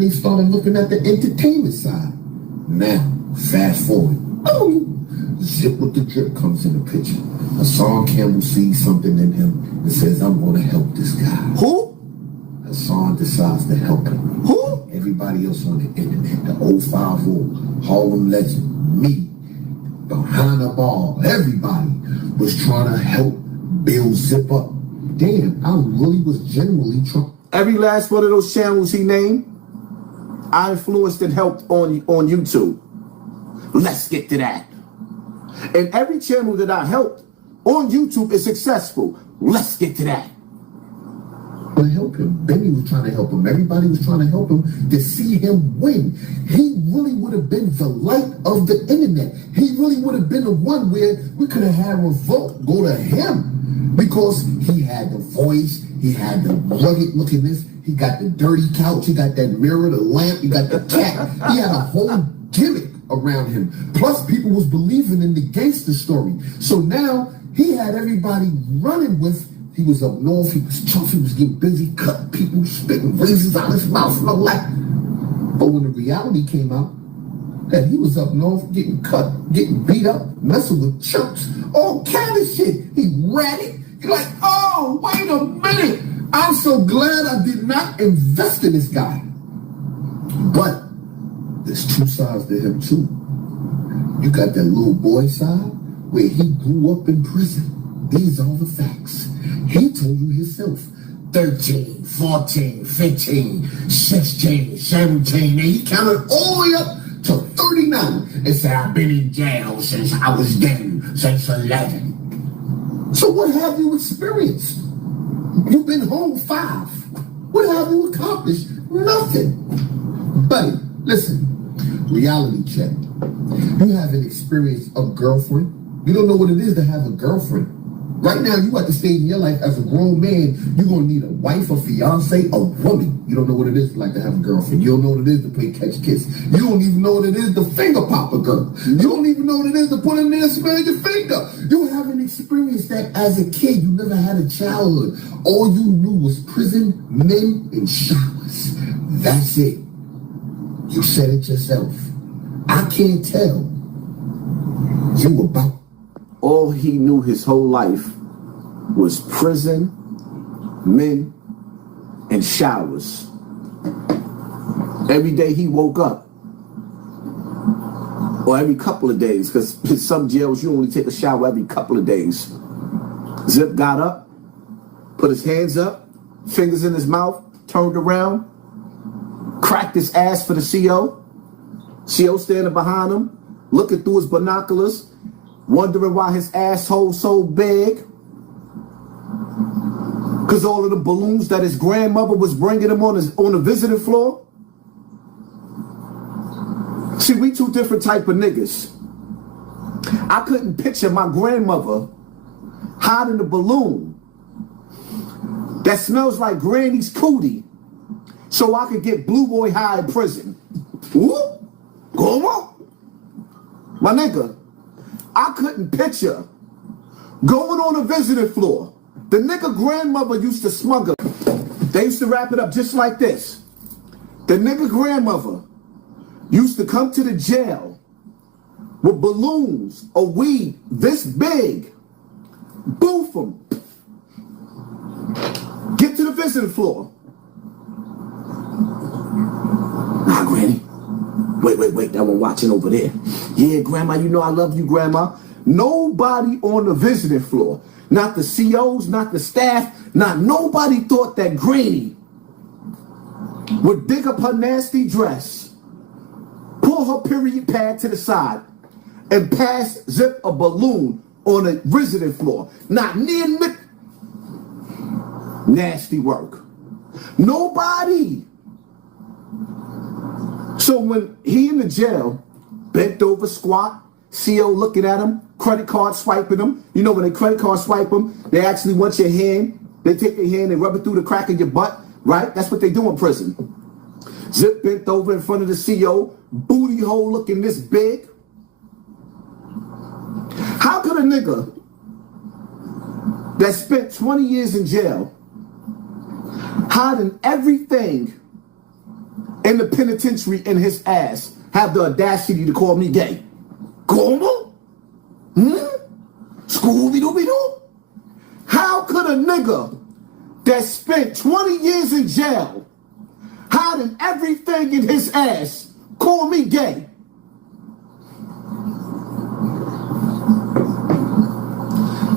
They started looking at the entertainment side. Now, fast forward. Oh, Zipwitthedrip comes in the picture. Hassan Campbell sees something in him and says, I'm going to help this guy. Who? Hassan decides to help him. Who? Everybody else on the internet, the 050, Harlem legend, me, behind the bar, everybody was trying to help build Zip up. Damn, I really was genuinely trying. Every last one of those channels he named, I influenced and helped on YouTube. Let's get to that. And every channel that I helped on YouTube is successful. Let's get to that. To help him. Benny was trying to help him. Everybody was trying to help him to see him win. He really would have been the light of the internet. He really would have been the one where we could have had revolt go to him because he had the voice, he had the rugged lookingness, he got the dirty couch, he got that mirror, the lamp, he got the cat. He had a whole gimmick around him. Plus, people was believing in the gangster story. So now he had everybody running with. He was up north, he was tough, he was getting busy, cutting people, spitting razors out his mouth and all that. But when the reality came out, that he was up north getting cut, getting beat up, messing with chumps, all kind of shit. He ratted. You're like, oh, wait a minute. I'm so glad I did not invest in this guy. But there's two sides to him too. You got that little boy side where he grew up in prison. These are the facts. He told you himself, 13, 14, 15, 16, 17, and he counted all the way up to 39 and said, I've been in jail since I was 10, since 11. So what have you experienced? You've been home 5. What have you accomplished? Nothing. Buddy, listen, reality check. You haven't experienced a girlfriend. You don't know what it is to have a girlfriend. Right now, you at the stage in your life as a grown man, you're going to need a wife, a fiance, a woman. You don't know what it is like to have a girlfriend. You don't know what it is to play catch kiss. You don't even know what it is to finger pop a girl. You don't even know what it is to put in there and smell your finger. You haven't experienced that as a kid. You never had a childhood. All you knew was prison, men, and showers. That's it. You said it yourself. I can't tell. You about. All he knew his whole life was prison, men, and showers. Every day he woke up, or every couple of days, because in some jails you only take a shower every couple of days. Zip got up, put his hands up, fingers in his mouth, turned around, cracked his ass for the CO. CO standing behind him, looking through his binoculars, wondering why his asshole so big. Because all of the balloons that his grandmother was bringing him on the visiting floor. See, we two different type of niggas. I couldn't picture my grandmother hiding a balloon that smells like Granny's cootie so I could get blue boy high in prison. Whoop, go on. My nigga, I couldn't picture going on a visiting floor. The nigga grandmother used to smuggle. They used to wrap it up just like this. The nigga grandmother used to come to the jail with balloons of weed this big. Boof them. Get to the visiting floor. Nah, Granny. Wait, that one watching over there. Yeah, Grandma, you know I love you, Grandma. Nobody on the visiting floor, not the COs, not the staff, not nobody thought that Granny would dig up her nasty dress, pull her period pad to the side, and pass Zip a balloon on a visiting floor. Not near me. Nasty work. Nobody. So when he in the jail, bent over, squat, CO looking at him, credit card swiping him. You know when they credit card swipe them, they actually want your hand. They take your hand and rub it through the crack of your butt, right? That's what they do in prison. Zip bent over in front of the CO, booty hole looking this big. How could a nigga that spent 20 years in jail, hiding everything in the penitentiary in his ass have the audacity to call me gay? Como? Scooby-Dooby-Doo? How could a nigga that spent 20 years in jail hiding everything in his ass call me gay?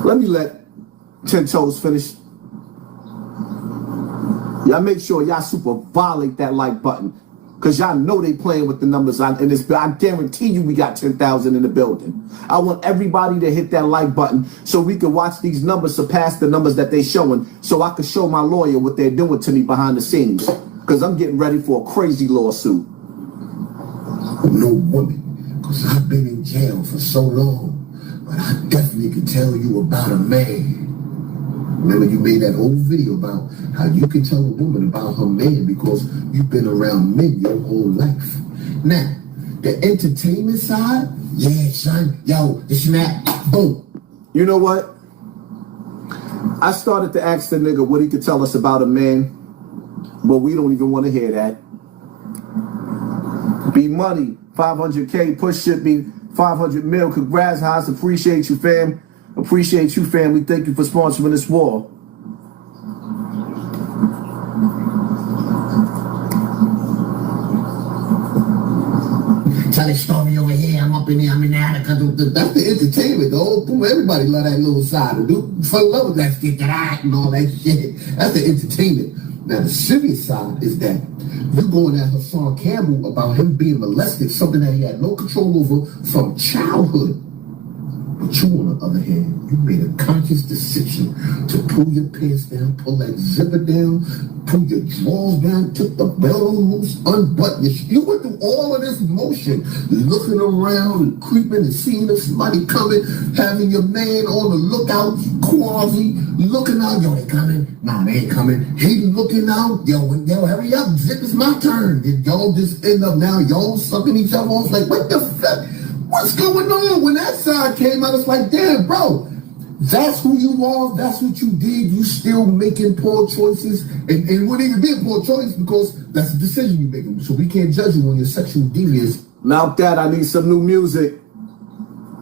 Let me let 10 Toes finish. Y'all make sure y'all super violate that like button, because y'all know they playing with the numbers in this. I guarantee you we got 10,000 in the building. I want everybody to hit that like button so we can watch these numbers surpass the numbers that they showing, so I can show my lawyer what they're doing to me behind the scenes, because I'm getting ready for a crazy lawsuit. No woman, because I've been in jail for so long, but I definitely can tell you about a man. Remember, you made that whole video about how you can tell a woman about her man because you've been around men your whole life. Now, the entertainment side, yeah, son, yo, this and that, boom. You know what? I started to ask the nigga what he could tell us about a man, but we don't even want to hear that. B Money, 500K, push shit me, 500 mil. Congrats, Haas. Appreciate you, fam. Appreciate you, family. Thank you for sponsoring this war. Tell a story over here. I'm up in there. I'm in there. That's the entertainment, though. Everybody love that little side. Dude, for love with Letsgettothat and all that shit. That's the entertainment. Now, the serious side is that you're going at Hassan Campbell about him being molested, something that he had no control over from childhood. But you, on the other hand, you made a conscious decision to pull your pants down, pull that zipper down, pull your drawers down, took the belt loose, unbutton your shit. You went through all of this motion, looking around and creeping and seeing if somebody coming, having your man on the lookout, quasi looking out. Yo, they coming? Nah, they ain't coming. He looking out. Yo, hurry up. Zip, it's my turn. Did y'all just end up now? Y'all sucking each other off? Like, what the fuck? What's going on? When that side came out, it's like, damn, bro, that's who you are. That's what you did. You still making poor choices. And it wouldn't even be a poor choice because that's a decision you're making. So we can't judge you on your sexual deviance. Now that I need some new music.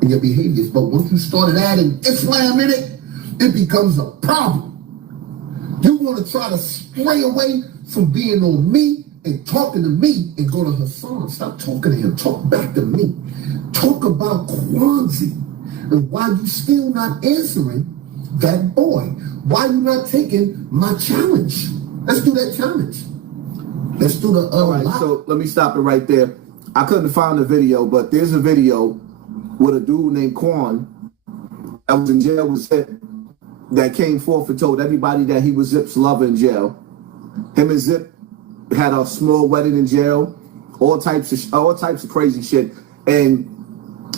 And your behaviors. But once you started adding Islam in it, it becomes a problem. You want to try to stray away from being on me and talking to me and go to Hassan. Stop talking to him. Talk back to me. Talk about Kwanzi and why you still not answering that boy. Why you not taking my challenge? Let's do that challenge. Let's do the all right, so let me stop it right there. I couldn't find the video, but there's a video with a dude named Quan that was in jail with Zip that came forth and told everybody that he was Zip's lover in jail. Him and Zip had a small wedding in jail, all types of crazy shit. And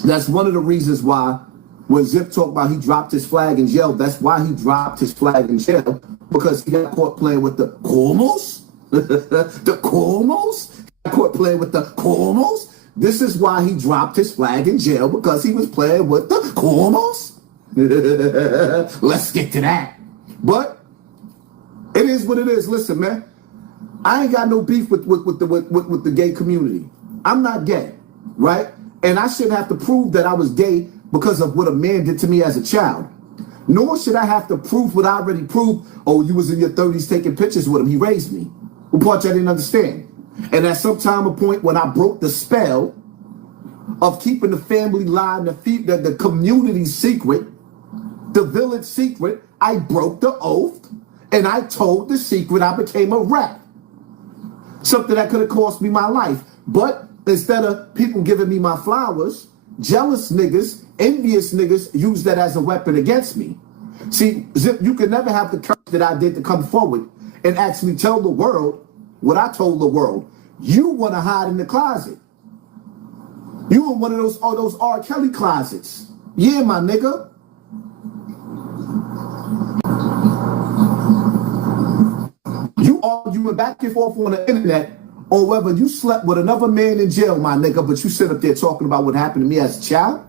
that's one of the reasons why when Zip talked about he dropped his flag in jail, that's why he dropped his flag in jail, because he got caught playing with the Cormos. The Cormos? He got caught playing with the Cormos. This is why he dropped his flag in jail, because he was playing with the Cormos. Let's get to that. But it is what it is. Listen, man, I ain't got no beef with the gay community. I'm not gay, right? And I shouldn't have to prove that I was gay because of what a man did to me as a child. Nor should I have to prove what I already proved. Oh, you was in your 30s taking pictures with him. He raised me. What part y'all didn't understand? And at some time, a point when I broke the spell of keeping the family line, the community secret, the village secret, I broke the oath and I told the secret. I became a rat. Something that could have cost me my life. But instead of people giving me my flowers, jealous niggas, envious niggas use that as a weapon against me. See, Zip, you can never have the courage that I did to come forward and actually tell the world what I told the world. You want to hide in the closet. You in one of those R. Kelly closets. Yeah, my nigga. You arguing back and forth on the internet on whether you slept with another man in jail, my nigga, but you sit up there talking about what happened to me as a child?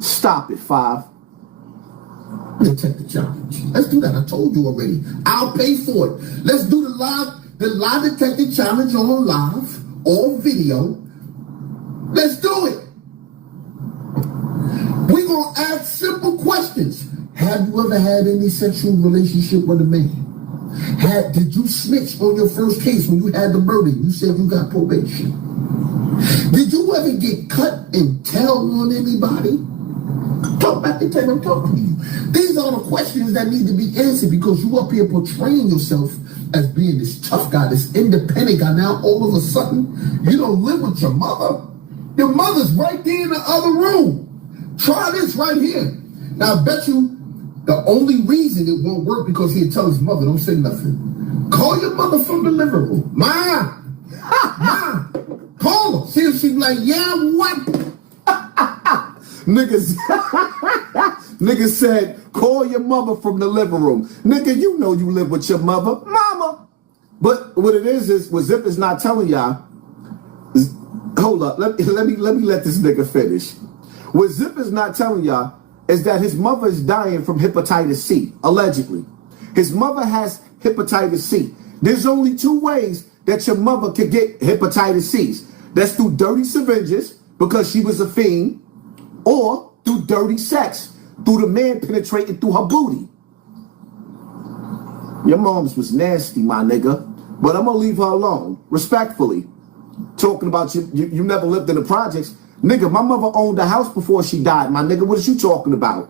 Stop it, Five. Let's take the challenge. Let's do that. I told you already. I'll pay for it. Let's do the lie detector challenge on live. or video, let's do it. We're going to ask simple questions. Have you ever had any sexual relationship with a man? Did you snitch on your first case when you had the murder? You said you got probation. Did you ever get cut and tell on anybody? Talk about the time I'm talking to you. These are the questions that need to be answered because you up here portraying yourself as being this tough guy, this independent guy. Now all of a sudden, you don't live with your mother. Your mother's right there in the other room. Try this right here. Now I bet you the only reason it won't work because he'll tell his mother, don't say nothing. Call your mother from the living room. Ma! Ma! Call her. See if she's like, yeah, what? Niggas said, call your mother from the living room. Nigga, you know you live with your mother. Mama! But what it is what Zip is not telling y'all, hold up, let me let this nigga finish. What Zip is not telling y'all is that his mother is dying from hepatitis C, allegedly. His mother has hepatitis C. There's only two ways that your mother could get hepatitis C. That's through dirty syringes, because she was a fiend, or through dirty sex, through the man penetrating through her booty. Your mom's was nasty, my nigga, but I'm gonna leave her alone, respectfully. Talking about you never lived in the projects. Nigga, my mother owned a house before she died, my nigga. What is you talking about?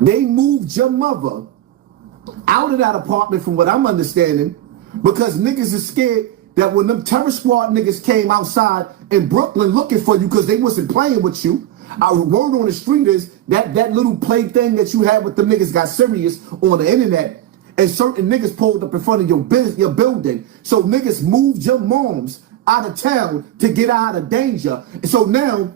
They moved your mother out of that apartment, from what I'm understanding, because niggas is scared that when them terror squad niggas came outside in Brooklyn looking for you because they wasn't playing with you. Our word on the street is that little play thing that you had with them niggas got serious on the internet, and certain niggas pulled up in front of your building. So niggas moved your moms out of town to get out of danger. And so now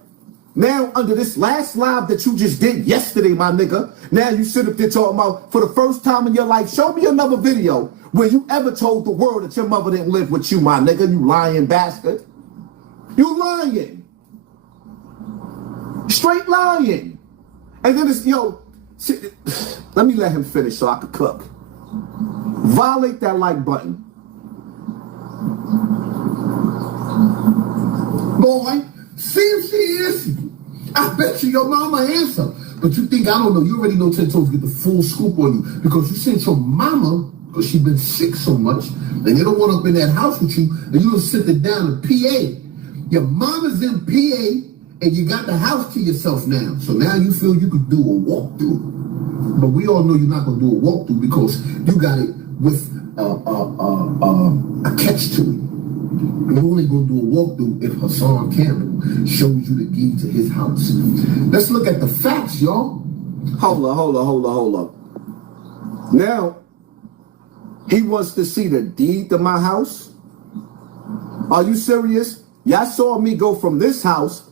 under this last live that you just did yesterday, my nigga, now you sit up there talking about, for the first time in your life, show me another video where you ever told the world that your mother didn't live with you, my nigga, you lying bastard. You lying. Straight lying. And then it's, let me let him finish so I could cook. Violate that like button. Boy, see if she is. I bet you your mama answer. But you think I don't know. You already know 10 toes get the full scoop on you because you sent your mama, because she been sick so much, and you don't want up in that house with you, and you just sit it down in PA. Your mama's in PA, and you got the house to yourself now. So now you feel you could do a walkthrough. But we all know you're not going to do a walkthrough because you got it with a catch to it. You're only going to do a walkthrough if Hassan Campbell shows you the key to his house. Let's look at the facts, y'all. Hold up. Now, he wants to see the deed to my house? Are you serious? Y'all saw me go from this house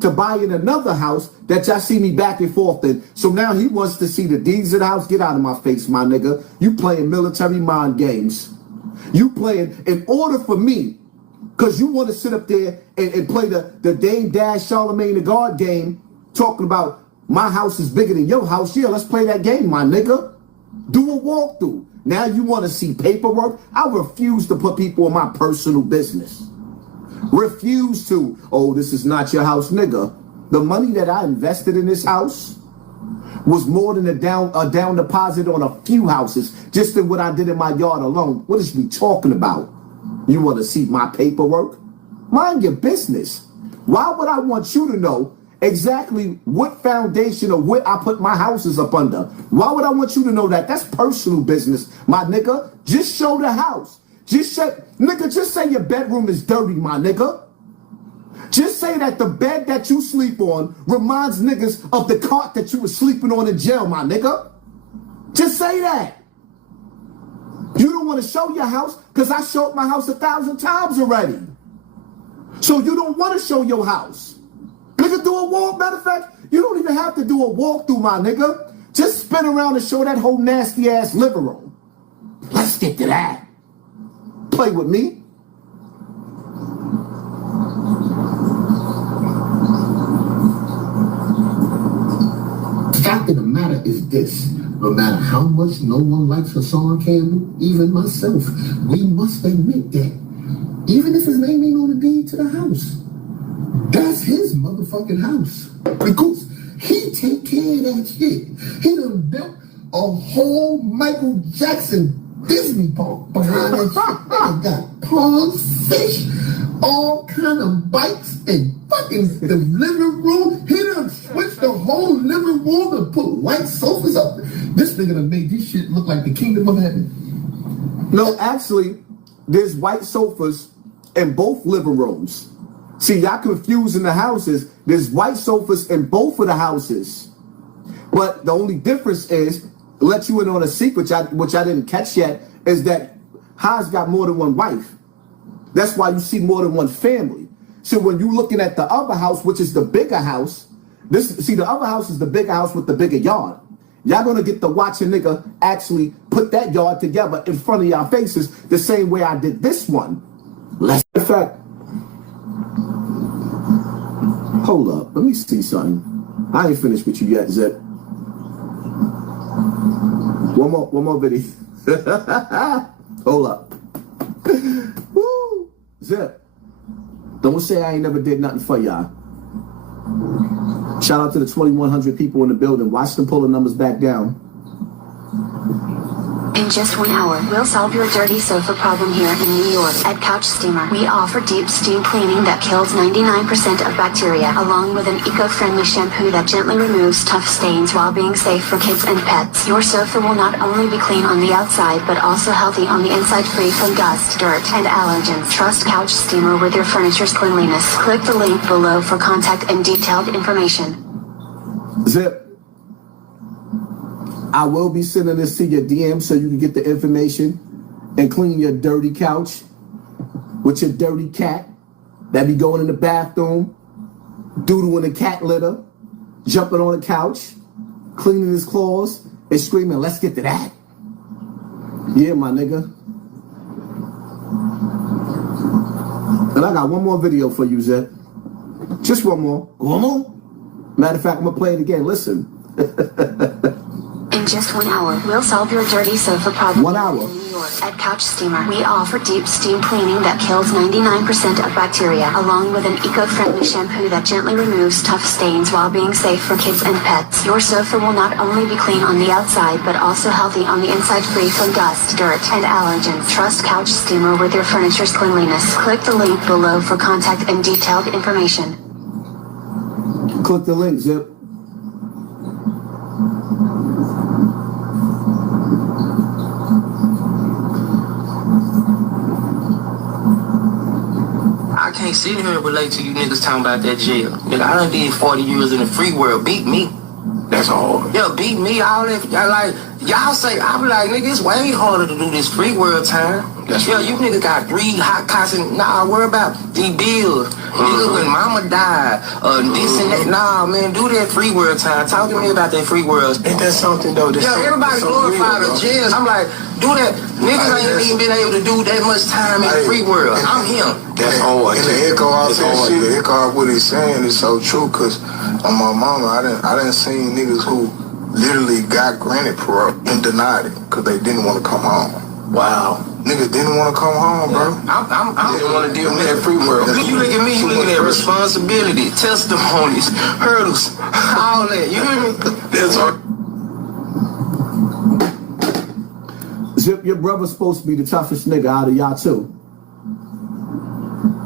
to buying another house that y'all see me back and forth in. So now he wants to see the deeds of the house. Get out of my face, my nigga. You playing military mind games. You playing, in order for me, because you want to sit up there and play the Dame Dash Charlemagne the God game, talking about my house is bigger than your house. Yeah, let's play that game, my nigga. Do a walkthrough. Now you want to see paperwork? I refuse to put people in my personal business. Refuse to. Oh, this is not your house, nigga. The money that I invested in this house was more than a down deposit on a few houses, just in what I did in my yard alone. What is we talking about? You want to see my paperwork? Mind your business. Why would I want you to know exactly what foundation or what I put my houses up under? Why would I want you to know that? That's personal business, my nigga. Just show the house. Just say your bedroom is dirty, my nigga. Just say that the bed that you sleep on reminds niggas of the cot that you were sleeping on in jail, my nigga. Just say that. You don't want to show your house because I showed my house 1,000 times already. So you don't want to show your house. Nigga, do a walk. Matter of fact, you don't even have to do a walkthrough, my nigga. Just spin around and show that whole nasty ass living room. Let's get to that. Play with me. The fact of the matter is this. No matter how much no one likes Hassan Campbell, even myself, we must admit that Even if his name ain't on the deed to the house. That's his motherfucking house. Because he take care of that shit. He done built a whole Michael Jackson Disney park behind that shit. They got ponds, fish, all kind of bikes, and fucking the living room. He done switched the whole living room to put white sofas up. This nigga done made this shit look like the kingdom of heaven. No, actually, there's white sofas in both living rooms. See, y'all confusing the houses. There's white sofas in both of the houses. But the only difference is, let you in on a secret, which I didn't catch yet, is that Haas got more than one wife. That's why you see more than one family. So when you're looking at the other house, which is the bigger house, the other house is the bigger house with the bigger yard. Y'all gonna get to watch a nigga actually put that yard together in front of y'all faces the same way I did this one. In fact, hold up, let me see something. I ain't finished with you yet, Zip. One more video. Hold up. Woo! Zip. Don't say I ain't never did nothing for y'all. Shout out to the 2,100 people in the building. Watch them pull the numbers back down. In just 1 hour, we'll solve your dirty sofa problem here in New York. At Couch Steamer, we offer deep steam cleaning that kills 99% of bacteria, along with an eco-friendly shampoo that gently removes tough stains while being safe for kids and pets. Your sofa will not only be clean on the outside, but also healthy on the inside, free from dust, dirt, and allergens. Trust Couch Steamer with your furniture's cleanliness. Click the link below for contact and detailed information. Zip. I will be sending this to your DM so you can get the information and clean your dirty couch with your dirty cat that be going in the bathroom, doodling the cat litter, jumping on the couch, cleaning his claws, and screaming, "Let's get to that." Yeah, my nigga. And I got one more video for you, Zip. Just one more. One more? Matter of fact, I'm going to play it again. Listen. In just 1 hour, we'll solve your dirty sofa problem. 1 hour. In New York. At Couch Steamer, we offer deep steam cleaning that kills 99% of bacteria, along with an eco-friendly shampoo that gently removes tough stains while being safe for kids and pets. Your sofa will not only be clean on the outside, but also healthy on the inside, free from dust, dirt, and allergens. Trust Couch Steamer with your furniture's cleanliness. Click the link below for contact and detailed information. Click the link, Zip. I can't sit here and relate to you niggas talking about that jail. Nigga, I done did 40 years in the free world. Beat me. That's all. Yeah, beat me. All that. Like, y'all say, I be like, nigga, it's way harder to do this free world time. That's yeah, right. you nigga got 3 hot cots and nah, worry about these bills. Nigga, when mama died, this and that. Nah, man, do that free world time. Talk to me about that free world. Ain't that something though? Yeah, everybody glorify the jails. I'm like, do that. Niggas ain't even been able to do that much time in the free world. I'm him. That's hard. And the echo out that shit, the echo out what he's saying is so true, cause on my mama, I didn't see niggas who literally got granted parole and denied it, cause they didn't want to come home. Wow. Niggas didn't want to come home, bro. I didn't want to deal with that free world. You look at me, you looking at responsibility, testimonies, hurdles, all that. You hear me? That's hard. Zip, your brother's supposed to be the toughest nigga out of y'all too.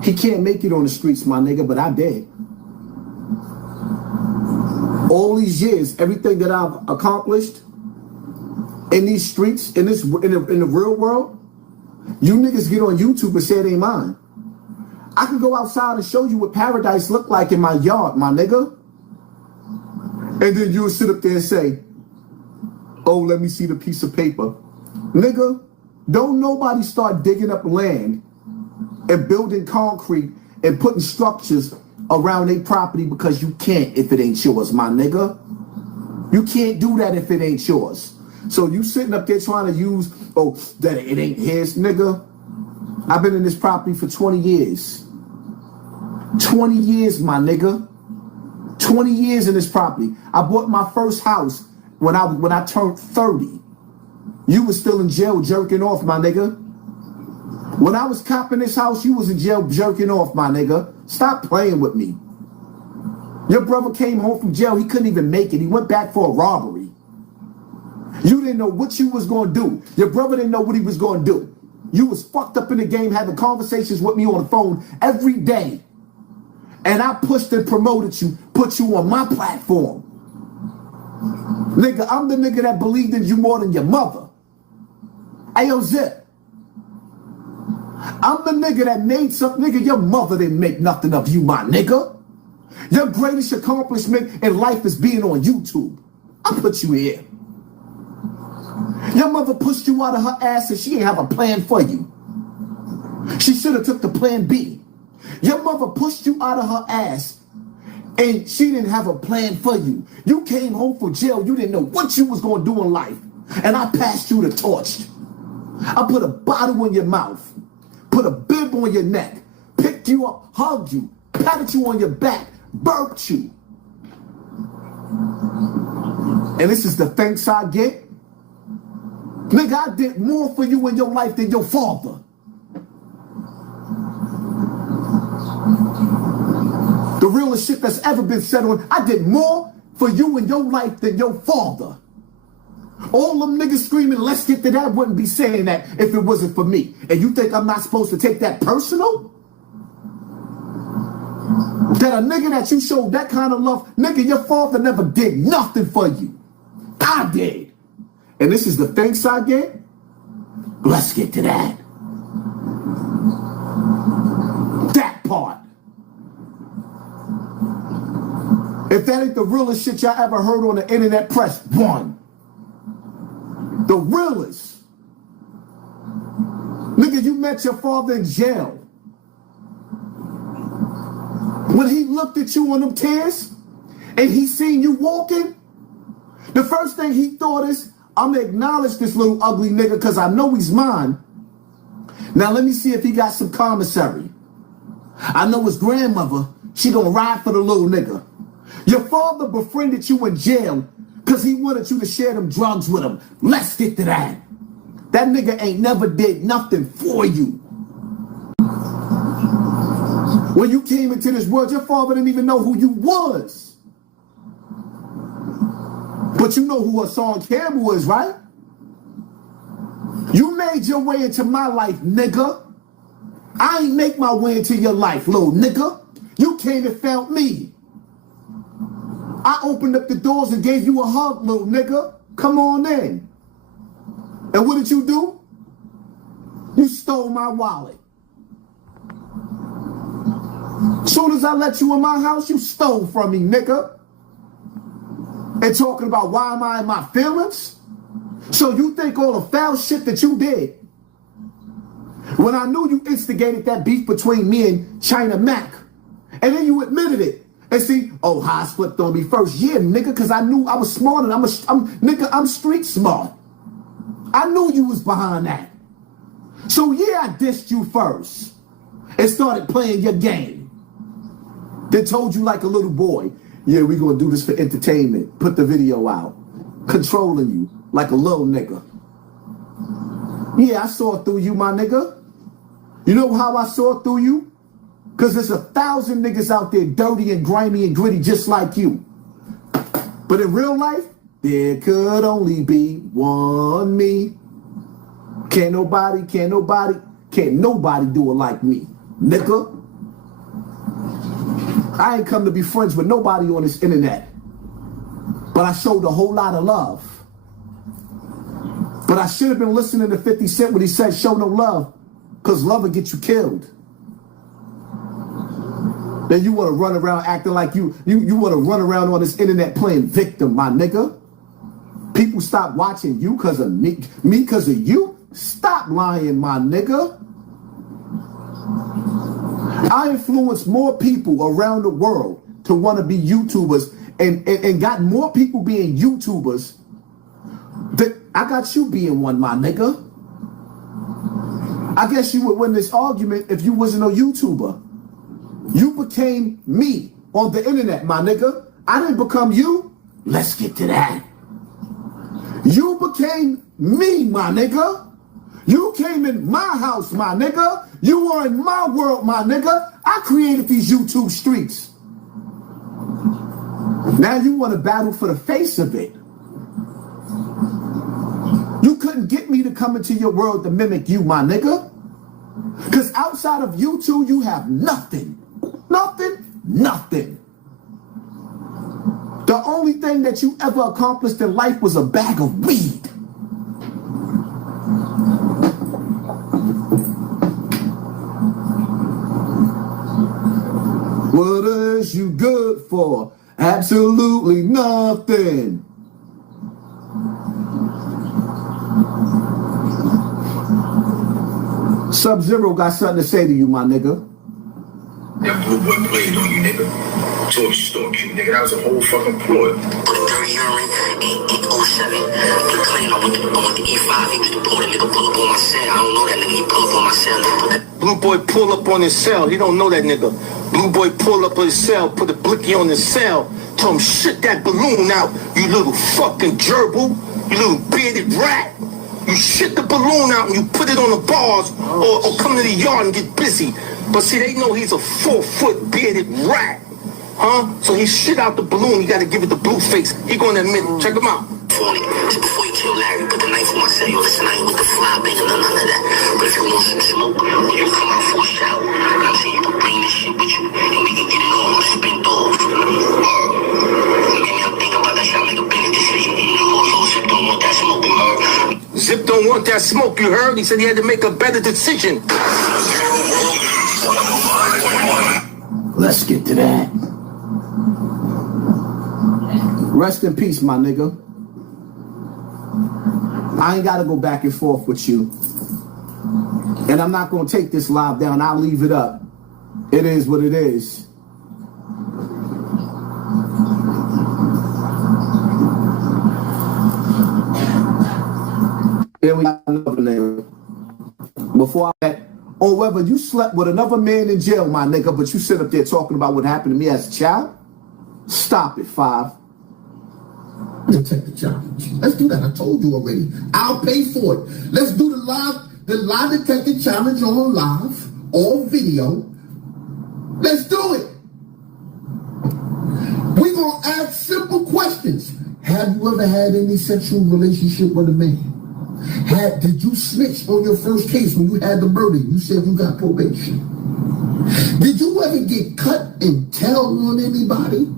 He can't make it on the streets, my nigga, but I did. All these years, everything that I've accomplished in these streets, in the real world, you niggas get on YouTube and say it ain't mine. I can go outside and show you what paradise looked like in my yard, my nigga. And then you'll sit up there and say, "Oh, let me see the piece of paper." Nigga, don't nobody start digging up land and building concrete and putting structures around their property because you can't if it ain't yours, my nigga. You can't do that if it ain't yours. So you sitting up there trying to use, oh, that it ain't his, nigga. I've been in this property for 20 years. 20 years, my nigga. 20 years in this property. I bought my first house when I turned 30. You was still in jail jerking off, my nigga. When I was copping this house, you was in jail jerking off, my nigga. Stop playing with me. Your brother came home from jail. He couldn't even make it. He went back for a robbery. You didn't know what you was going to do. Your brother didn't know what he was going to do. You was fucked up in the game, having conversations with me on the phone every day. And I pushed and promoted you, put you on my platform. Nigga, I'm the nigga that believed in you more than your mother. Hey, yo, Zip. I'm the nigga that made something. Nigga, your mother didn't make nothing of you, my nigga. Your greatest accomplishment in life is being on YouTube. I put you here. Your mother pushed you out of her ass and she didn't have a plan for you. She should have took the plan B. Your mother pushed you out of her ass and she didn't have a plan for you. You came home from jail. You didn't know what you was going to do in life. And I passed you the torch. I put a bottle in your mouth, put a bib on your neck, picked you up, hugged you, patted you on your back, burped you. And this is the thanks I get. Nigga, I did more for you in your life than your father. The realest shit that's ever been said on, I did more for you in your life than your father. All them niggas screaming, let's get to that, wouldn't be saying that if it wasn't for me. And you think I'm not supposed to take that personal? That a nigga that you showed that kind of love, nigga, your father never did nothing for you. I did. And this is the thanks I get? Let's get to that. That part. If that ain't the realest shit y'all ever heard on the internet, press 1. The realest. Nigga, you met your father in jail. When he looked at you on them tears and he seen you walking, the first thing he thought is, I'm gonna acknowledge this little ugly nigga because I know he's mine. Now let me see if he got some commissary. I know his grandmother, she gonna ride for the little nigga. Your father befriended you in jail because he wanted you to share them drugs with him. Let's get to that. That nigga ain't never did nothing for you. When you came into this world, your father didn't even know who you was. But you know who Hassan Campbell is, right? You made your way into my life, nigga. I ain't make my way into your life, little nigga. You came and found me. I opened up the doors and gave you a hug, little nigga. Come on in. And what did you do? You stole my wallet. Soon as I let you in my house, you stole from me, nigga. And talking about why am I in my feelings? So you think all the foul shit that you did, when I knew you instigated that beef between me and China Mac, and then you admitted it. And see, oh, Haas flipped on me first. Yeah, nigga, because I knew I was smart and I'm street smart. I knew you was behind that. So yeah, I dissed you first and started playing your game. Then told you like a little boy, yeah, we gonna do this for entertainment. Put the video out. Controlling you like a little nigga. Yeah, I saw through you, my nigga. You know how I saw through you? Because there's 1,000 niggas out there dirty and grimy and gritty just like you. But in real life, there could only be one me. Can't nobody do it like me, nigga. I ain't come to be friends with nobody on this internet. But I showed a whole lot of love. But I should have been listening to 50 Cent when he said show no love, because love will get you killed. Then you want to run around acting like you want to run around on this internet playing victim, my nigga. People stop watching you because of me because of you. Stop lying, my nigga. I influenced more people around the world to want to be YouTubers and got more people being YouTubers than I got you being one, my nigga. I guess you would win this argument if you wasn't a YouTuber. You became me on the internet, my nigga. I didn't become you. Let's get to that. You became me, my nigga. You came in my house, my nigga. You were in my world, my nigga. I created these YouTube streets. Now you want to battle for the face of it. You couldn't get me to come into your world to mimic you, my nigga. Because outside of you two, you have nothing. Nothing. The only thing that you ever accomplished in life was a bag of weed. What is you good for? Absolutely nothing. Sub-Zero got something to say to you, my nigga. That blue boy played on you, nigga. Talk stalk you, nigga. That was a whole fucking ploy. Put a dirty urine in 07. The claim I went to E5. He was the boy. That nigga pull up on my cell. I don't know that nigga. He pull up on my cell. Blue boy pull up on his cell. He don't know that nigga. Blue boy pull up on his cell, put a blicky on his cell. Told him, shit that balloon out, you little fucking gerbil. You little bearded rat. You shit the balloon out and you put it on the bars or come to the yard and get busy. But see, they know he's a 4-foot bearded rat. Huh? So he shit out the balloon. You got to give it the blue face. He going to admit it. Check him out. Just before you kill Larry, put the knife on my cell. Yo, listen, I ain't with the fly banging or none of that. But if you want some smoke, when you come out for a shower, I'm saying you can bring this shit with you and we can get it all spent off. Maybe I'm thinking about that shit. I'll make a business decision. Zip don't want that smoke, you heard? Zip don't want that smoke, you heard? He said he had to make a better decision. Let's get to that. Rest in peace, my nigga. I ain't got to go back and forth with you. And I'm not going to take this live down. I'll leave it up. It is what it is. Then we got another nigga. Before that, or whether you slept with another man in jail, my nigga, but you sit up there talking about what happened to me as a child? Stop it, 5. Detect the challenge. Let's do that. I told you already. I'll pay for it. Let's do the lie detector challenge on live, all video. Let's do it. We're going to ask simple questions. Have you ever had any sexual relationship with a man? Did you snitch on your first case when you had the murder? You said you got probation. Did you ever get cut and tell on anybody?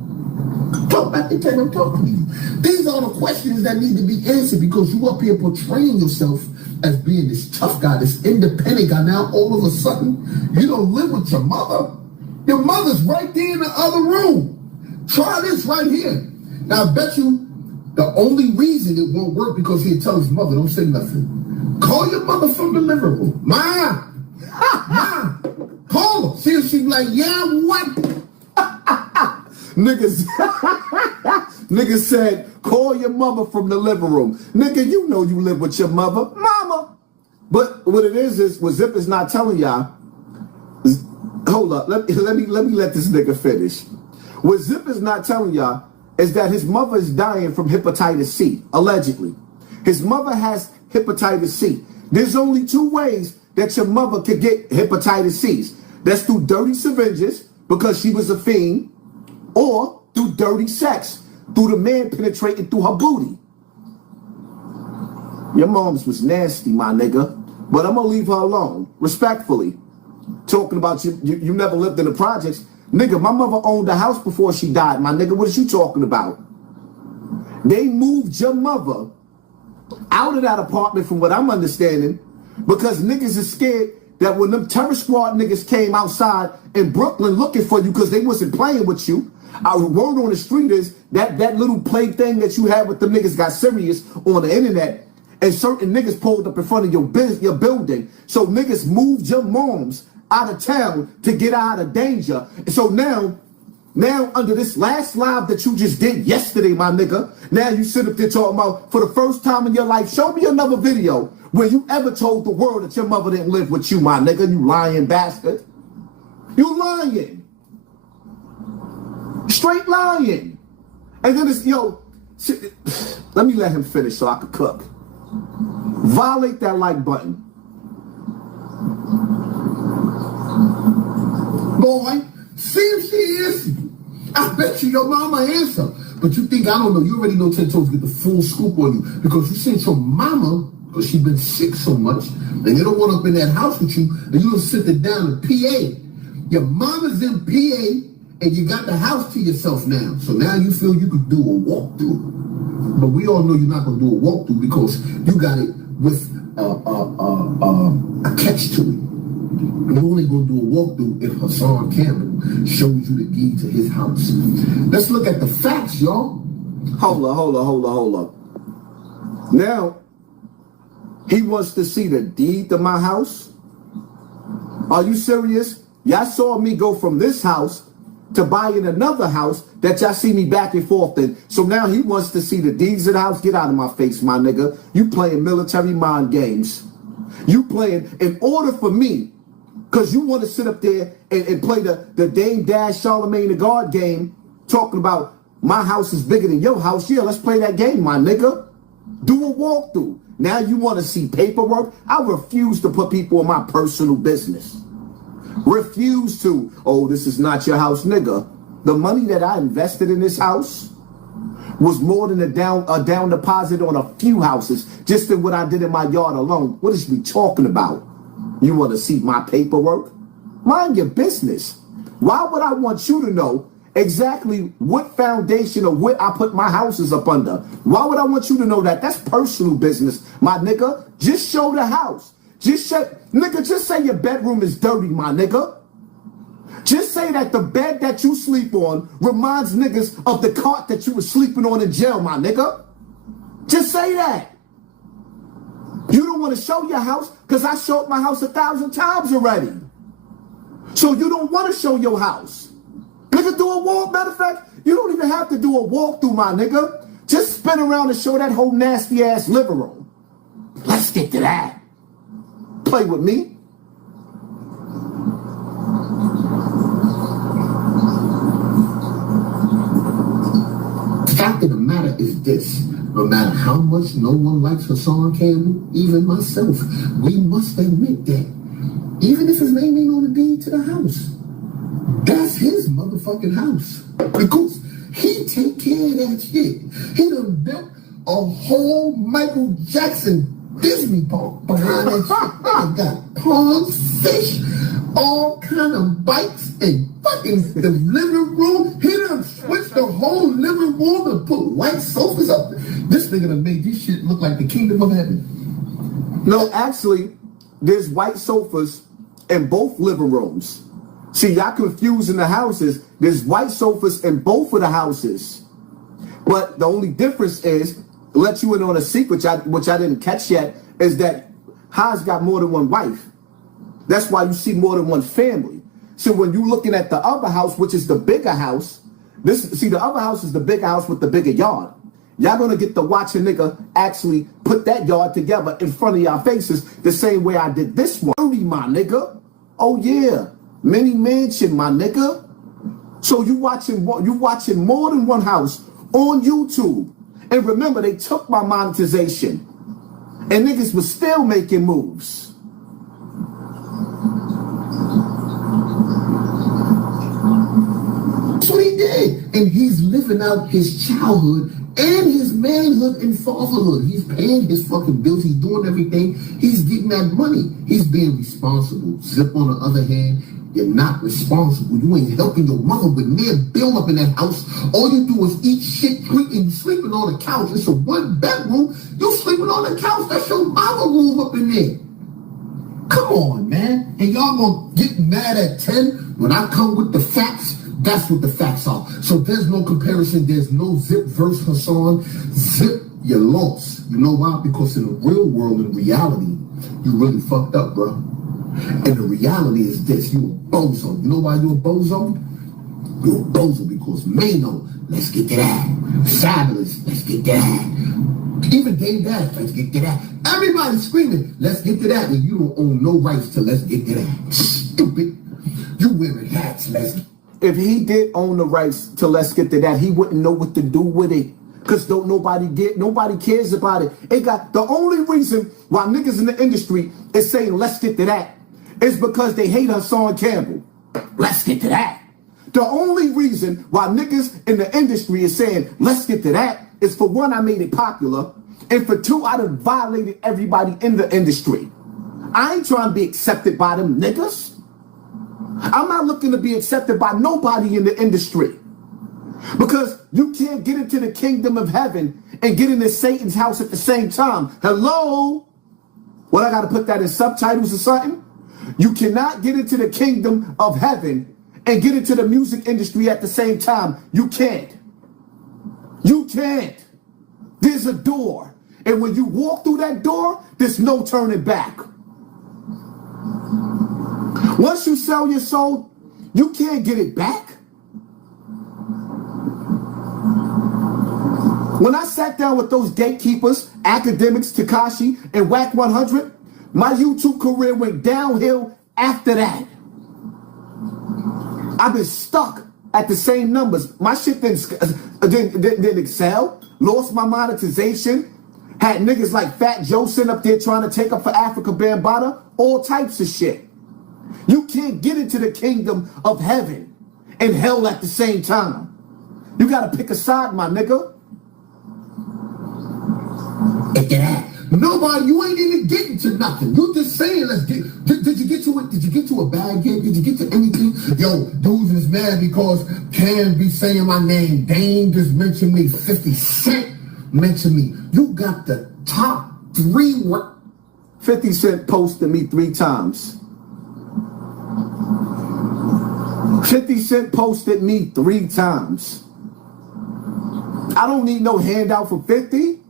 Talk about the time I'm talking to you. These are the questions that need to be answered because you up here portraying yourself as being this tough guy, this independent guy. Now all of a sudden, you don't live with your mother. Your mother's right there in the other room. Try this right here. Now I bet you the only reason it won't work because he'll tell his mother, don't say nothing. Call your mother from the living room. Ma! Ma! Call her. See if she's like, yeah, what? Niggas said, call your mother from the living room. Nigga, you know you live with your mother. Mama. But what it is what Zip is not telling y'all. Hold up. Let me let this nigga finish. What Zip is not telling y'all is that his mother is dying from hepatitis C, allegedly. His mother has hepatitis C. There's only 2 ways that your mother could get hepatitis C. That's through dirty syringes, because she was a fiend, or through dirty sex, through the man penetrating through her booty. Your mom's was nasty, my nigga, but I'm gonna leave her alone, respectfully. Talking about you never lived in the projects. Nigga, my mother owned a house before she died, my nigga. What is you talking about? They moved your mother out of that apartment, from what I'm understanding, because niggas is scared that when them terror squad niggas came outside in Brooklyn looking for you because they wasn't playing with you. Our word on the street is that little play thing that you had with them niggas got serious on the internet, and certain niggas pulled up in front of your building. So niggas moved your moms out of town to get out of danger. And so now under this last live that you just did yesterday, my nigga, now you sit up there talking about, for the first time in your life, show me another video where you ever told the world that your mother didn't live with you, my nigga, you lying bastard. You lying. Straight lying. And then it's, let me let him finish so I can cook. Violate that like button. boy. See if she answers you. I bet you your mama answer. But you think I don't know. You already know 10 Toes get the full scoop on you. Because you sent your mama, because she been sick so much, and they don't want up in that house with you, and you don't sit her down in PA. Your mama's in PA, and you got the house to yourself now. So now you feel you could do a walkthrough. But we all know you're not going to do a walkthrough because you got it with a catch to it. You're only going to do a walkthrough if Hassan Campbell shows you the deed to his house. Let's look at the facts, y'all. Hold up. Now, he wants to see the deed to my house? Are you serious? Y'all saw me go from this house to buying another house that y'all see me back and forth in. So now he wants to see the deeds of the house. Get out of my face, my nigga. You playing military mind games. You playing, in order for me, because you want to sit up there and play the Dame Dash Charlemagne the God game, talking about my house is bigger than your house. Yeah, let's play that game, my nigga. Do a walkthrough. Now you want to see paperwork? I refuse to put people in my personal business. Refuse to. Oh, this is not your house, nigga. The money that I invested in this house was more than a down deposit on a few houses, just in what I did in my yard alone. What is we talking about? You want to see my paperwork? Mind your business. Why would I want you to know exactly what foundation or what I put my houses up under? Why would I want you to know that? That's personal business, my nigga. Just show the house. Just say your bedroom is dirty, my nigga. Just say that the bed that you sleep on reminds niggas of the cot that you were sleeping on in jail, my nigga. Just say that. You don't want to show your house because I showed my house 1,000 times already. So you don't want to show your house. Nigga, do a walk. Matter of fact, you don't even have to do a walkthrough, my nigga. Just spin around and show that whole nasty ass living room. Let's get to that. Play with me. The fact of the matter is this. No matter how much no one likes Hassan Campbell, even myself, we must admit that even if his name ain't on the deed to the house, that's his motherfucking house. Because he take care of that shit. He done built a whole Michael Jackson Disney park behind that shit. They got ponds, fish, all kind of bikes, and fucking the living room. He done switched the whole living room and put white sofas up. This nigga done made this shit look like the kingdom of heaven. No, actually, there's white sofas in both living rooms. See, y'all confusing the houses. There's white sofas in both of the houses. But the only difference is, let you in on a secret, which I didn't catch yet, is that Haas got more than one wife. That's why you see more than one family. So when you're looking at the other house, which is the bigger house, the other house is the bigger house with the bigger yard. Y'all gonna get to watch a nigga actually put that yard together in front of y'all faces the same way I did this one. 30, my nigga. Oh yeah, mini mansion, my nigga. So you watching more than one house on YouTube. And remember, they took my monetization, and niggas was still making moves. That's what he did. And he's living out his childhood and his manhood and fatherhood. He's paying his fucking bills. He's doing everything. He's getting that money. He's being responsible. Zip, on the other hand, you're not responsible. You ain't helping your mother with near bill up in that house. All you do is eat shit, drink, and sleeping on the couch. It's a one bedroom. You sleeping on the couch. That's your mama room up in there. Come on, man. And y'all gonna get mad at 10 when I come with the facts? That's what the facts are. So there's no comparison. There's no Zip versus Hassan. Zip, you lost. You know why? Because in the real world, in reality, you really fucked up, bro. And the reality is this. You a bozo. You know why you a bozo? You're a bozo because Mano, let's get to that. Fabulous, let's get to that. Even Dame Dash, let's get to that. Everybody's screaming, let's get to that. And you don't own no rights to let's get to that. Stupid. You wearing hats, let's. If he did own the rights to let's get to that, he wouldn't know what to do with it. Cause nobody cares about it. The only reason why niggas in the industry is saying let's get to that is because they hate Hassan Campbell. let's get to that. The only reason why niggas in the industry is saying, let's get to that, is for one, I made it popular, and for two, I done violated everybody in the industry. I ain't trying to be accepted by them niggas. I'm not looking to be accepted by nobody in the industry. Because you can't get into the kingdom of heaven and get into Satan's house at the same time. Hello? Well, I got to put that in subtitles or something? You cannot get into the kingdom of heaven and get into the music industry at the same time. You can't. You can't. There's a door. And when you walk through that door, there's no turning back. Once you sell your soul, you can't get it back. When I sat down with those gatekeepers, academics, Tekashi, and Whack 100, my YouTube career went downhill after that. I've been stuck at the same numbers. My shit didn't excel, lost my monetization, had niggas like Fat Joe sitting up there trying to take up for Africa Bambaataa, all types of shit. You can't get into the kingdom of heaven and hell at the same time. You gotta pick a side, my nigga. Nobody, you ain't even getting to nothing. You just saying, let's get. Did you get to it? Did you get to a bag yet? Did you get to anything? Yo, dudes is mad because Cam be saying my name. Dame just mentioned me. 50 Cent mentioned me. You got the top 3. 50 Cent posted me 3 times. 50 Cent posted me 3 times. I don't need no handout for 50.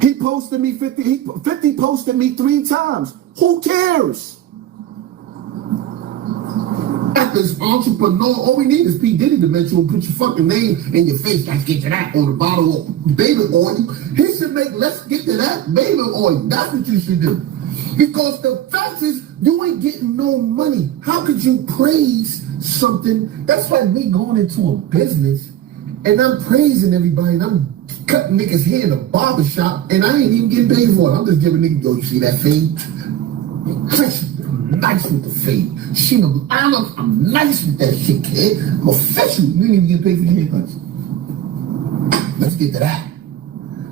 He posted me 50. 50 posted me 3 times. Who cares? At this entrepreneur, all we need is P. Diddy to mention and put your fucking name in your face. Let's get to that on the bottle of baby oil. He should make let's get to that baby oil. That's what you should do. Because the fact is, you ain't getting no money. How could you praise something? That's like me going into a business and I'm praising everybody and I'm cutting niggas' hair in a barbershop and I ain't even getting paid for it. I'm just giving niggas, yo, you see that fade? I'm nice with the fade. I'm nice with that shit, kid. I'm official. You ain't even getting paid for your haircuts. Let's get to that.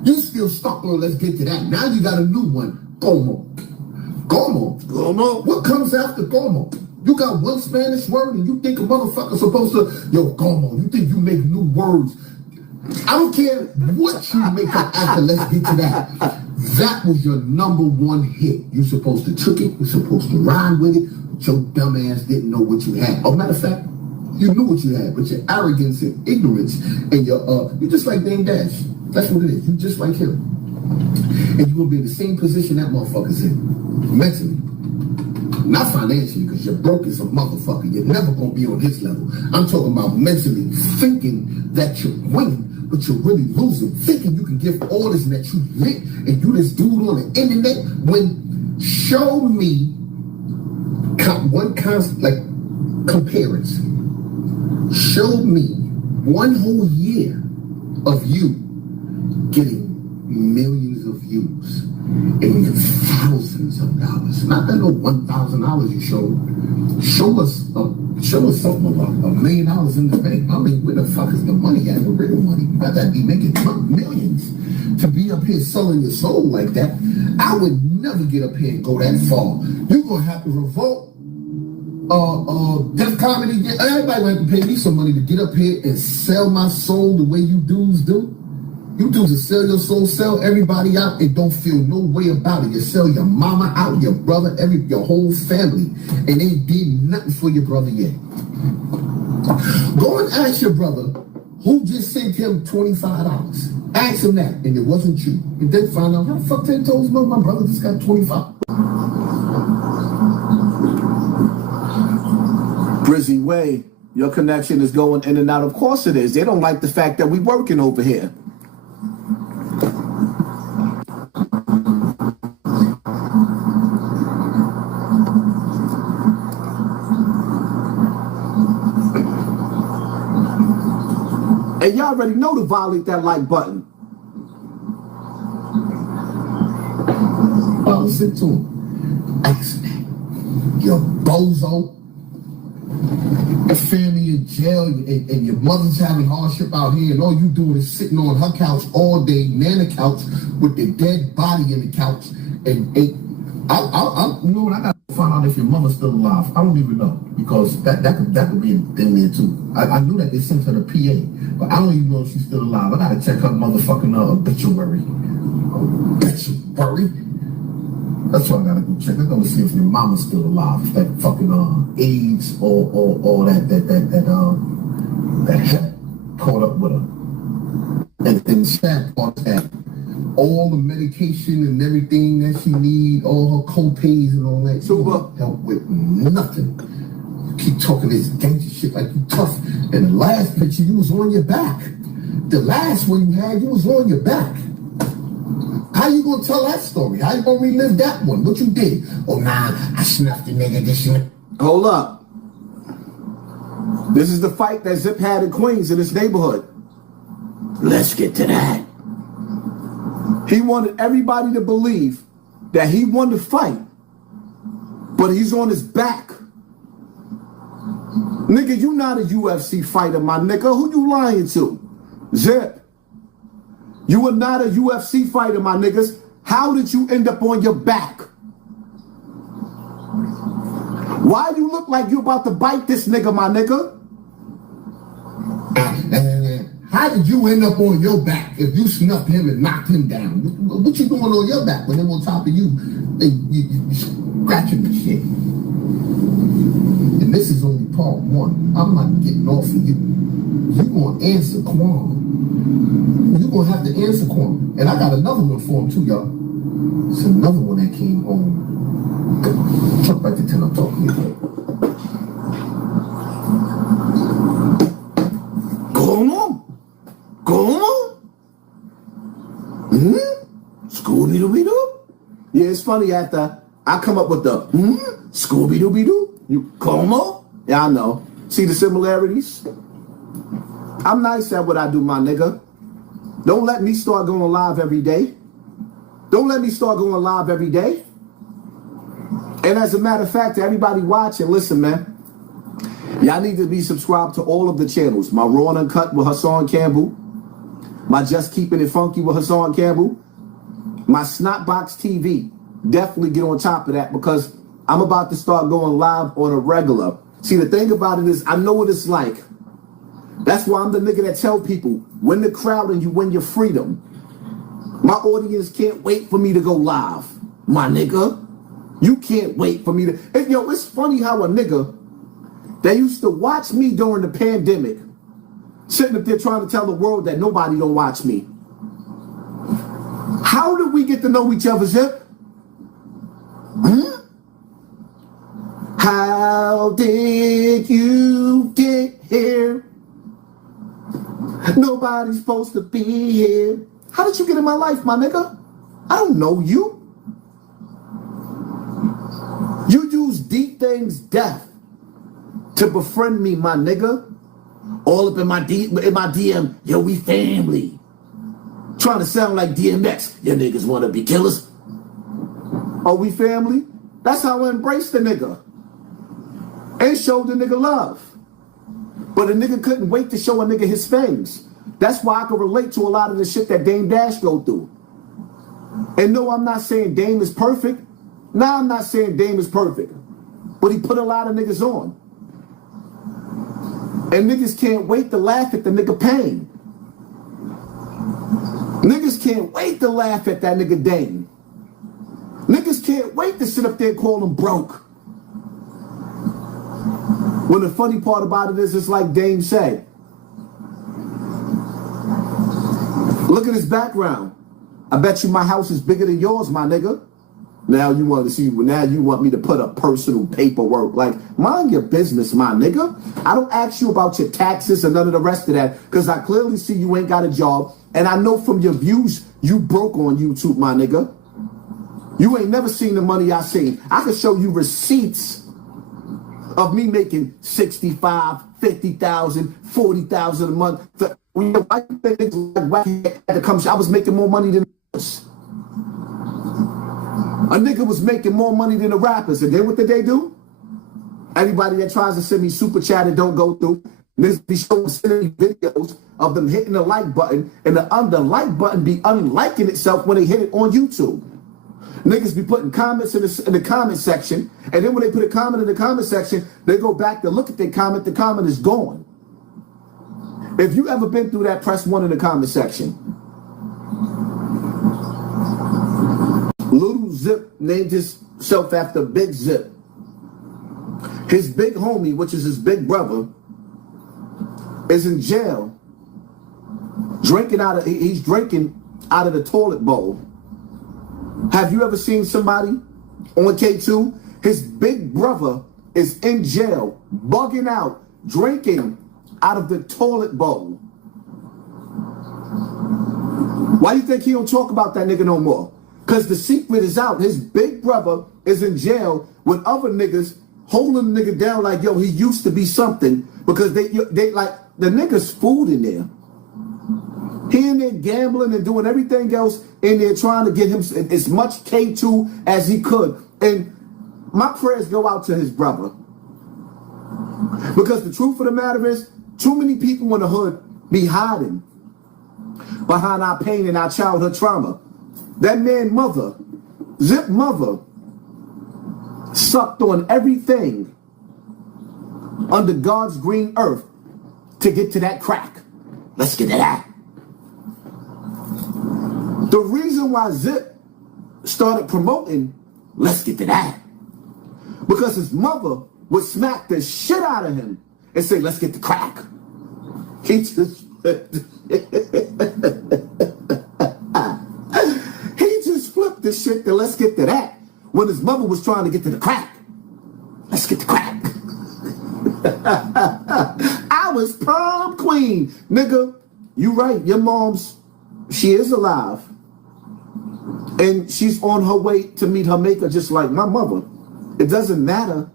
You still stuck on let's get to that. Now you got a new one. Como. What comes after como? You got one Spanish word and you think a motherfucker's supposed to, yo, como. You think you make new words. I don't care what you make up after let's get to that. That was your number 1 hit. You supposed to took it. You supposed to ride with it. But your dumb ass didn't know what you had. Oh, matter of fact, you knew what you had, but your arrogance and ignorance and you're just like Dame Dash. That's what it is. You just like him. And you're gonna be in the same position that motherfucker's in. Mentally. Not financially, because you're broke as a motherfucker. You're never gonna be on his level. I'm talking about mentally thinking that you're winning, but you're really losing. Thinking you can give orders and that you lit and you this dude on the internet when show me one constant like comparison. Show me 1 whole year of you getting millions of views and thousands of dollars. Not that no $1,000 you showed. Show us something about $1 million in the bank. I mean, where the fuck is the money at? The real money. You got to be making millions to be up here selling your soul like that. I would never get up here and go that far. You're gonna have to revolt. Death Comedy. Everybody gonna have to pay me some money to get up here and sell my soul the way you dudes do. You dudes that sell your soul, sell everybody out, and don't feel no way about it. You sell your mama out, your brother, your whole family, and they did nothing for your brother yet. Go and ask your brother who just sent him $25. Ask him that, and it wasn't you. And then find out how the fuck 10 toes know my brother just got 25. Brizzy Way, your connection is going in and out. Of course it is. They don't like the fact that we working over here. And y'all already know to violate that like button. Listen to him. Ask that. You bozo. Your family in jail and your mother's having hardship out here, and all you doing is sitting on her couch all day, nana couch, with the dead body in the couch. And you know what? I gotta find out if your mother's still alive. I don't even know, because that could be a thing there too. I knew that they sent her to PA, but I don't even know if she's still alive. I gotta check her motherfucking obituary. Obituary? That's what I gotta go check. I gotta see if your mama's still alive. If that fucking AIDS or that head caught up with her. And the sad part is that all the medication and everything that she need, all her co-pays and all that, you won't help with nothing. You keep talking this gangster shit like you tough. And the last picture, you was on your back. The last one you had, you was on your back. How you gonna tell that story? How you gonna relive that one? What you did? Oh, nah, I snuffed the nigga, this shit. Hold up. This is the fight that Zip had in Queens in his neighborhood. Let's get to that. He wanted everybody to believe that he won the fight, but he's on his back. Nigga, you not a UFC fighter, my nigga. Who you lying to? Zip. You are not a UFC fighter, my niggas. How did you end up on your back? Why you look like you about to bite this nigga, my nigga? How did you end up on your back if you snuffed him and knocked him down? What you doing on your back when him on top of you? You scratching the shit. And this is only part one. I'm not getting off of you. You gonna answer Quan. You gonna have to answer Quan. And I got another one for him too, y'all. It's another one that came home. Talk back to 10, I'm talking about. Scooby-Dooby-Doo? Yeah, it's funny after I come up with the Scooby-Dooby-Doo. You como? Yeah, I know. See the similarities? I'm nice at what I do, my nigga. Don't let me start going live every day. Don't let me start going live every day. And as a matter of fact, to everybody watching, listen, man. Y'all need to be subscribed to all of the channels. My Raw and Uncut with Hassan Campbell. My Just Keeping It Funky with Hassan Campbell. My Snotbox TV. Definitely get on top of that, because I'm about to start going live on a regular. See, the thing about it is, I know what it's like. That's why I'm the nigga that tell people, win the crowd and you win your freedom. My audience can't wait for me to go live. My nigga. You can't wait for me to... Yo, it's funny how a nigga that used to watch me during the pandemic, sitting up there trying to tell the world that nobody don't watch me. How did we get to know each other, Zip? How did you get here? Nobody's supposed to be here. How did you get in my life, my nigga? I don't know you. You use deep things death to befriend me, my nigga. All up in my DM, yo, we family. Trying to sound like DMX. Your niggas want to be killers. Are we family? That's how I embrace the nigga. And show the nigga love. But a nigga couldn't wait to show a nigga his fangs. That's why I can relate to a lot of the shit that Dame Dash go through. And no, I'm not saying Dame is perfect. Nah, I'm not saying Dame is perfect. But he put a lot of niggas on. And niggas can't wait to laugh at the nigga pain. Niggas can't wait to laugh at that nigga Dame. Niggas can't wait to sit up there and call him broke. When the funny part about it is, it's like Dame said. Look at his background. I bet you my house is bigger than yours, my nigga. Now you want to see, now you want me to put up personal paperwork. Like, mind your business, my nigga. I don't ask you about your taxes and none of the rest of that, because I clearly see you ain't got a job. And I know from your views, you broke on YouTube, my nigga. You ain't never seen the money I seen. I can show you receipts of me making 65, 50,000, 40,000 a month. I was making more money than this. A nigga was making more money than the rappers. And then what did they do? Anybody that tries to send me super chat and don't go through, niggas be sending me videos of them hitting the like button, and the like button be unliking itself when they hit it on YouTube. Niggas be putting comments in the comment section, and then when they put a comment in the comment section, they go back to look at their comment, the comment is gone. If you ever been through that, press 1 in the comment section. Little Zip named himself after Big Zip. His big homie, which is his big brother, is in jail, he's drinking out of the toilet bowl. Have you ever seen somebody on K2? His big brother is in jail, bugging out, drinking out of the toilet bowl. Why do you think he don't talk about that nigga no more? Because the secret is out. His big brother is in jail with other niggas holding the nigga down like, yo, he used to be something, because they like, the nigga's food in there. He in there gambling and doing everything else in there, trying to get him as much K2 as he could. And my prayers go out to his brother. Because the truth of the matter is, too many people in the hood be hiding behind our pain and our childhood trauma. That man mother, Zip mother, sucked on everything under God's green earth to get to that crack. Let's get to that. The reason why Zip started promoting Let's Get to That, because his mother would smack the shit out of him and say, let's get the crack. He just flipped the shit to let's get to that when his mother was trying to get to the crack. Let's get the crack. I was prom queen. Nigga, you right. Your mom's, she is alive. And she's on her way to meet her maker just like my mother. It doesn't matter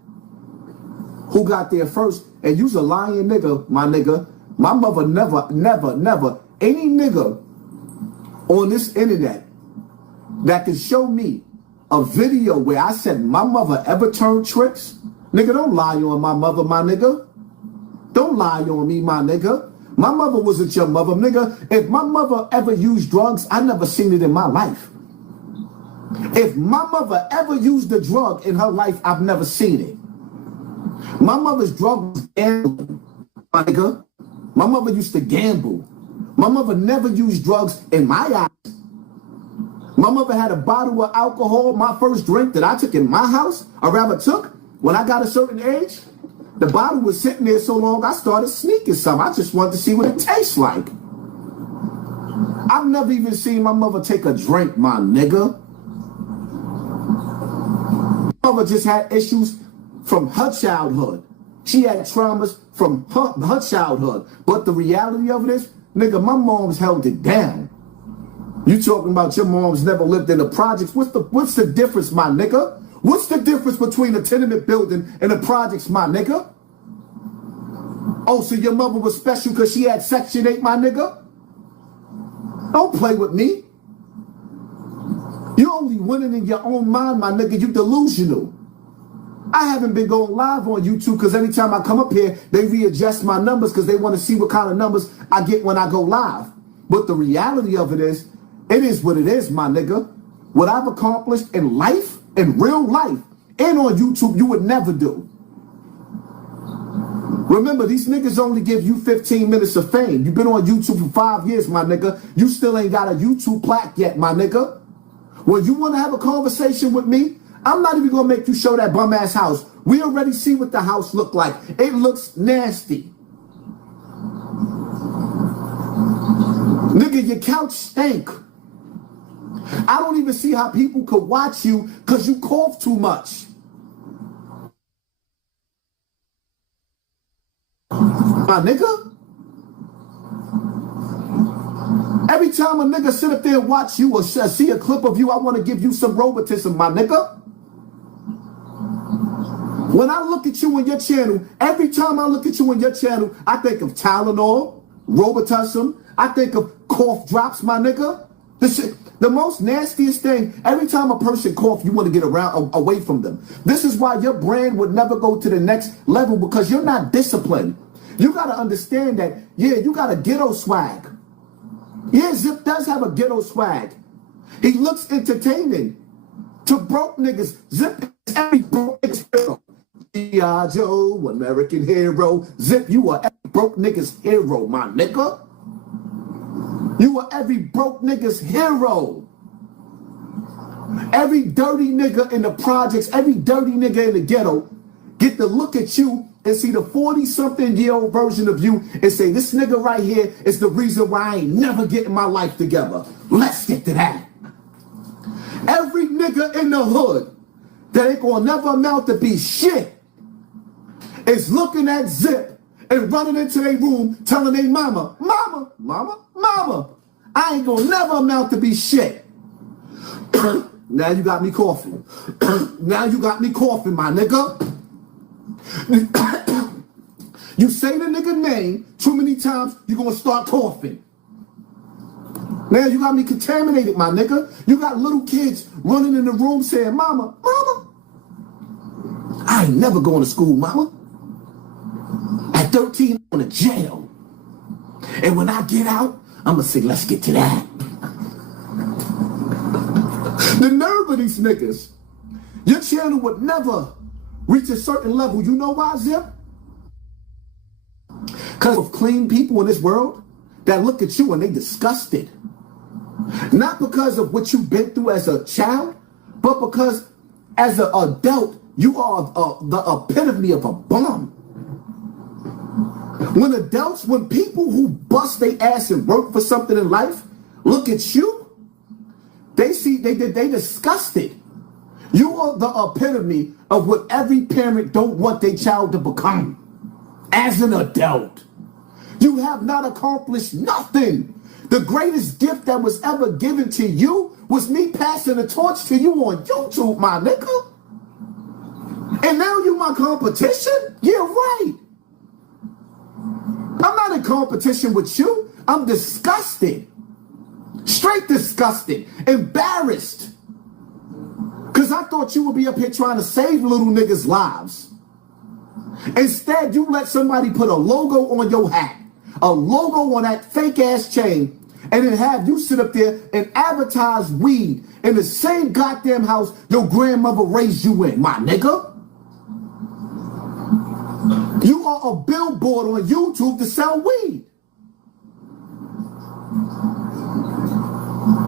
who got there first. And you's a lying nigga, my nigga. My mother never, any nigga on this internet that can show me a video where I said my mother ever turned tricks, nigga, don't lie on my mother, my nigga. Don't lie on me, my nigga. My mother wasn't your mother, nigga. If my mother ever used drugs, I never seen it in my life. If my mother ever used a drug in her life, I've never seen it. My mother's drug was gambling, my nigga. My mother used to gamble. My mother never used drugs in my eyes. My mother had a bottle of alcohol, my first drink that I took in my house, or rather took, when I got a certain age. The bottle was sitting there so long, I started sneaking some. I just wanted to see what it tastes like. I've never even seen my mother take a drink, my nigga. My mother just had issues from her childhood. She had traumas from her childhood. But the reality of it is, nigga, my mom's held it down. You talking about your mom's never lived in the projects. What's the difference, my nigga? What's the difference between a tenement building and the projects, my nigga? Oh, so your mother was special because she had Section 8, my nigga? Don't play with me. You're only winning in your own mind, my nigga. You delusional. I haven't been going live on YouTube because anytime I come up here, they readjust my numbers because they want to see what kind of numbers I get when I go live. But the reality of it is what it is, my nigga. What I've accomplished in life, in real life, and on YouTube, you would never do. Remember, these niggas only give you 15 minutes of fame. You've been on YouTube for 5 years, my nigga. You still ain't got a YouTube plaque yet, my nigga. When you want to have a conversation with me, I'm not even going to make you show that bum-ass house. We already see what the house looked like. It looks nasty. Nigga, your couch stank. I don't even see how people could watch you because you cough too much. My nigga. Every time a nigga sit up there and watch you or see a clip of you, I want to give you some robotism, my nigga. When I look at you on your channel, every time I look at you on your channel, I think of Tylenol, robotism. I think of cough drops, my nigga. This shit, The most nastiest thing, every time a person coughs, you want to get away from them. This is why your brand would never go to the next level, because you're not disciplined. You got to understand that, yeah, you got a ghetto swag. Yeah, Zip does have a ghetto swag. He looks entertaining to broke niggas. Zip is every broke nigga's hero. G.I. Joe, American hero. Zip, you are every broke nigga's hero, my nigga. You are every broke nigga's hero. Every dirty nigga in the projects, every dirty nigga in the ghetto get to look at you and see the 40-something-year-old version of you and say, this nigga right here is the reason why I ain't never getting my life together. Let's get to that. Every nigga in the hood that ain't gonna never amount to be shit is looking at Zip and running into their room telling their mama, mama, I ain't gonna never amount to be shit. Now you got me coughing. Now you got me coughing, my nigga. You say the nigga name too many times, you're gonna start coughing. Now you got me contaminated, my nigga. You got little kids running in the room saying, mama, I ain't never going to school, mama. At 13, I'm going to jail. And when I get out, I'm going to say, let's get to that. The nerve of these niggas. Your channel would never reach a certain level. You know why, Zip? Because of clean people in this world that look at you and they disgusted. Not because of what you've been through as a child, but because as an adult, you are the epitome of a bum. When people who bust their ass and work for something in life look at you, they disgusted. You are the epitome of what every parent don't want their child to become as an adult. You have not accomplished nothing. The greatest gift that was ever given to you was me passing the torch to you on YouTube, my nigga. And now you my competition? Yeah, right. I'm not in competition with you. I'm disgusted. Straight disgusted. Embarrassed. Because I thought you would be up here trying to save little niggas' lives. Instead, you let somebody put a logo on your hat, a logo on that fake-ass chain, and then have you sit up there and advertise weed in the same goddamn house your grandmother raised you in, my nigga. You are a billboard on YouTube to sell weed.